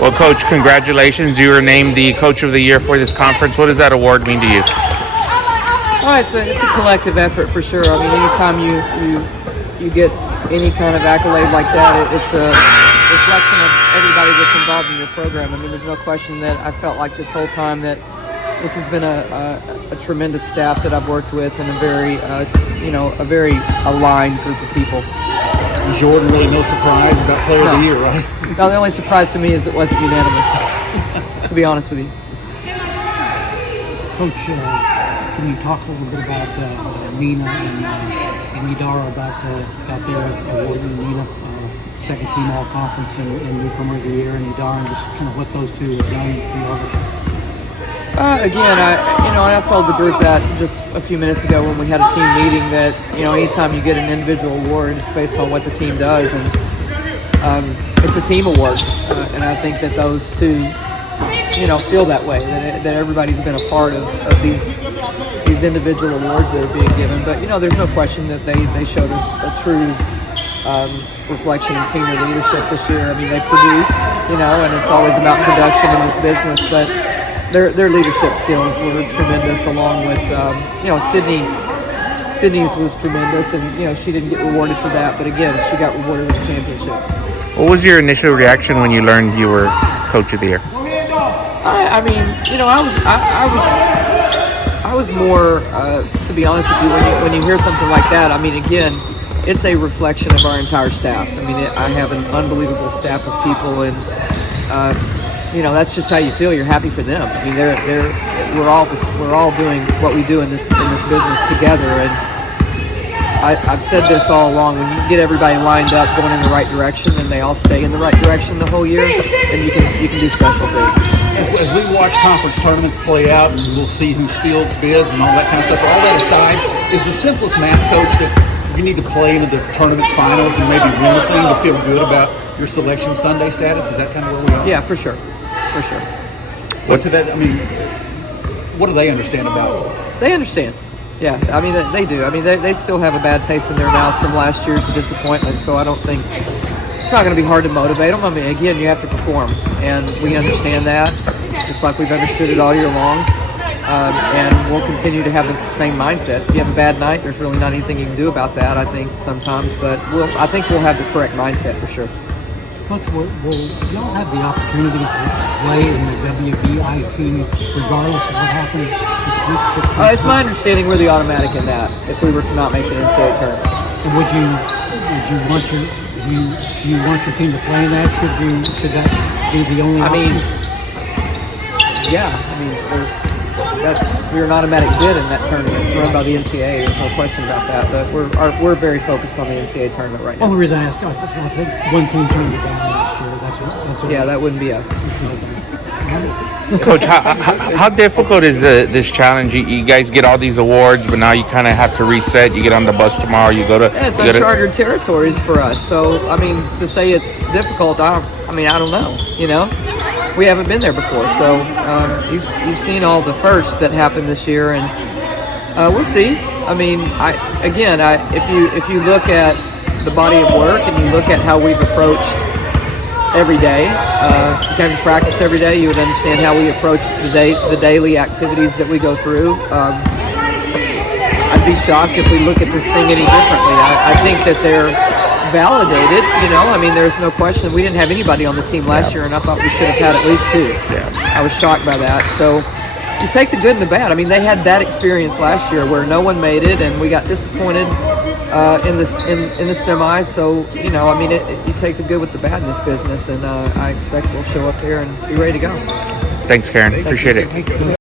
Well, Coach, congratulations. You were named the Coach of the Year for this conference. What does that award mean to you? Oh, it's a collective effort for sure. I mean, anytime you get any kind of accolade like that, it's a reflection of everybody that's involved in your program. I mean, there's no question that I felt like this whole time that this has been a tremendous staff that I've worked with, and a very aligned group of people. Jordan, really no surprise about Player of the Year, right? No, the only surprise to me is it wasn't unanimous, to be honest with you. Coach, can you talk a little bit about Nina and Idara about their awarding Nina second team all conference and newcomer of the year, and Idara, and just kind of what those two have done for the other? Again, I told the group that just a few minutes ago when we had a team meeting that, anytime you get an individual award, it's based on what the team does, and it's a team award. And I think that those two, feel that way, that everybody's been a part of these individual awards that are being given. But, there's no question that they showed a true reflection of senior leadership this year. I mean, they produced, and it's always about production in this business, but their leadership skills were tremendous, along with, Sydney's was tremendous, and, she didn't get rewarded for that, but again, she got rewarded with the championship. What was your initial reaction when you learned you were Coach of the Year? I was more, to be honest with you, when you hear something like that, I mean, again, it's a reflection of our entire staff. I mean, I have an unbelievable staff of people, and that's just how you feel. You're happy for them. I mean, we're all doing what we do in this business together, and I've said this all along. When you get everybody lined up going in the right direction, and they all stay in the right direction the whole year, then you can do special things. As we watch conference tournaments play out, and we'll see who steals bids and all that kind of stuff, all that aside, is the simplest math, Coach, that you need to play into the tournament finals and maybe win the thing to feel good about your selection Sunday status? Is that kind of where we are? Yeah, for sure. What to that? I mean, what do they understand about it? They understand. Yeah, I mean, they do. I mean, they still have a bad taste in their mouth from last year's disappointment, so I don't think it's not going to be hard to motivate them. I mean, again, you have to perform, and we understand that, just like we've understood it all year long, and we'll continue to have the same mindset. If you have a bad night, there's really not anything you can do about that, I think, sometimes, but I think we'll have the correct mindset for sure. Coach, will y'all have the opportunity to play in the WBIT regardless of what happens this week? It's my understanding we're the automatic in that if we were to not make the NCAA tournament. And would you want your team to play in that? Should that be the only option? We're an automatic bid in that tournament. It's run by the NCAA. There's no question about that. But we're very focused on the NCAA tournament right now. Well, the reason I asked, I think one team turned it down last year. That's yeah, that wouldn't be us. Coach, how difficult is this challenge? You guys get all these awards, but now you kind of have to reset. You get on the bus tomorrow. You go to. Yeah, it's uncharted territories for us. So I mean, to say it's difficult, I don't know. We haven't been there before, so you've seen all the firsts that happened this year, and we'll see. I mean, if you look at the body of work and you look at how we've approached every day, kind of practice every day, you would understand how we approach the daily activities that we go through. I'd be shocked if we look at this thing any differently. I think that they're validated, I mean, there's no question. We didn't have anybody on the team last year, and I thought we should have had at least two. I was shocked by that. So you take the good and the bad. I mean, they had that experience last year where no one made it, and we got disappointed in the semis. So you take the good with the bad in this business, and I expect we'll show up there and be ready to go. Thanks, Karen. Appreciate it.